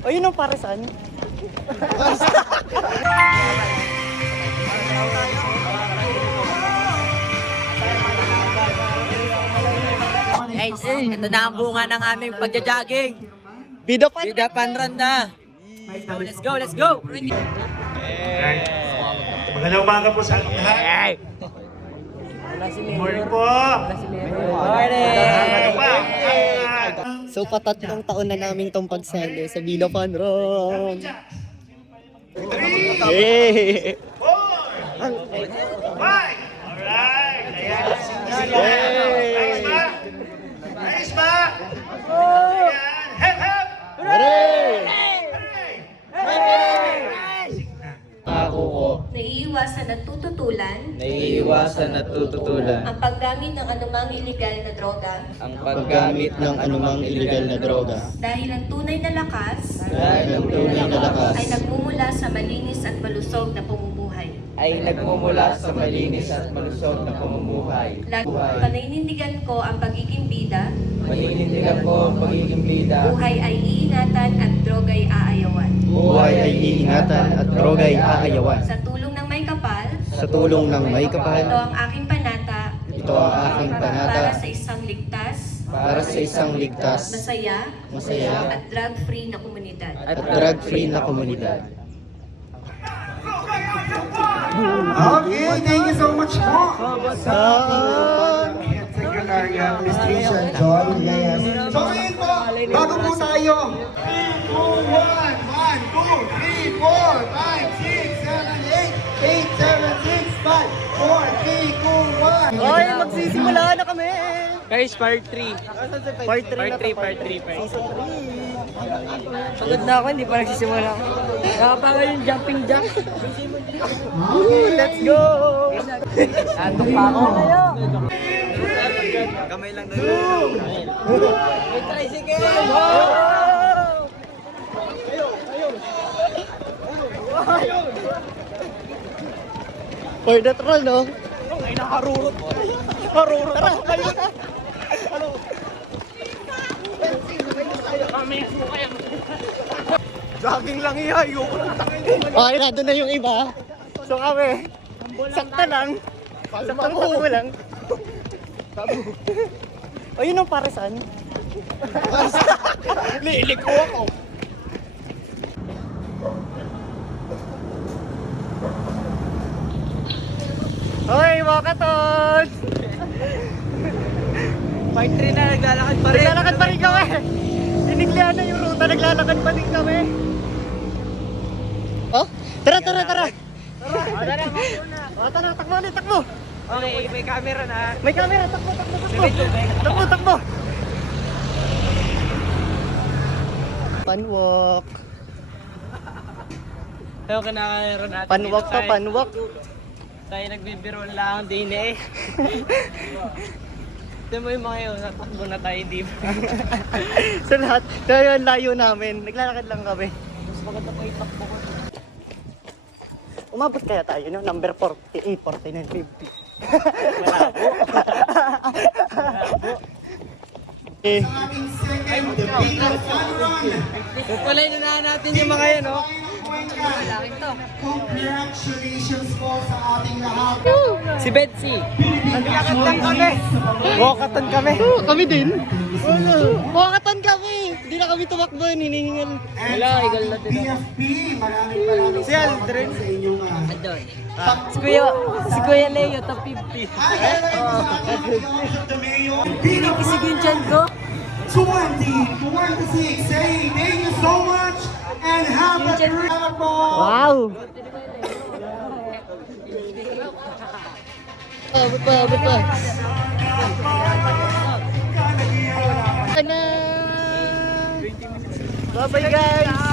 O yun ang paresan. Guys, ito na ang bunga ng aming pagja-jogging. Bida pa. Bida Panran na. Let's go, let's go. Magandang umaga po sa lahat. Good morning po. Ano pa? So patatlong taon na namin tong pagsali sa Bida Panran. 3, 4, 5. Alright. Ayan. Nice ba? Nice ba? Ayan. Hep, hep. Naiiwasan at tututulan ang paggamit ng anumang iligal na droga ang paggamit ng anumang iligal na droga dahil ang tunay na lakas dahil ang tunay na lakas ay nagmumula sa malinis at malusog na pamumuhay. ay nagmumula sa malinis at malusog na pamumuhay. Paninindigan ko ang pagiging bida, Paninindigan ko ang pagiging bida, buhay ay iingatan at droga'y aayawan. buhay ay iingatan at droga'y aayawan. Sa tulong ng may kapal, Sa tulong ng may ito kapal, ang aking panata ito ang aking panata para sa isang ligtas, para sa isang ligtas, masaya at drug-free na komunidad. at drug-free na komunidad. Okay, thank you so much po. Secretary of Administration, John Reyes. So ngayon po, bago po tayo. 3, 2, 1, 1, 2, 3, 4, 5, 6, 7, 8, 8, 7, 6, 5, 4, 3, 2, 1. Oy, magsisimula na kami. Guys, part 3. Part 3 na to. Part 3. Season 3. Pagod na ako, hindi pa nagsisimula. Nakapanga yung jumping jack. Let's go! Ando pa ako. Kamay lang May tricycle! For the troll, no? Ay, nakarurot. Tara, kayo na. Jogging lang iya, ayoko lang. Okay, nandun na yung iba. So kami, sakta lang. Saktang takbo lang. O yun ang paresan. Liliko ako. Hoy, mga katons! Part 3 na, naglalakad pa rin. Naglalakad pa rin kami. Diniklihan na yung ruta, naglalakad pa din kami. Oh, tara. Tara, Tara, takbo ulit, takbo. Okay, may camera na. May camera, takbo. Takbo. Panwalk. Ayaw kinakayaro natin. Panwalk to, panwalk. Tayo nagbibiro lang din eh. Tignan mo yung mga yun, natakbo na tayo, di ba? Sa lahat, kaya yung layo namin. Naglalakad lang kami. Mas maganda pa itakbo ko. Umabot kaya tayo, no? Number 48, 49, 50. Eh, Pupulay na natin yung mga yun, no? Congratulations po sa ating lahat. Si Betsy. naglakad lang kami. Walkatan kami. Kami din. Walkatan kami. Hindi na kami tumakbo, hinihingal. Wala, igal na din. BFP, maraming Si Aldrin. sa inyong Andun. Si Kuya Leo, top 50. Pinag-isigin dyan ko. 2026. Say thank you so much and have a great Wow! Abot pa. Bye-bye guys!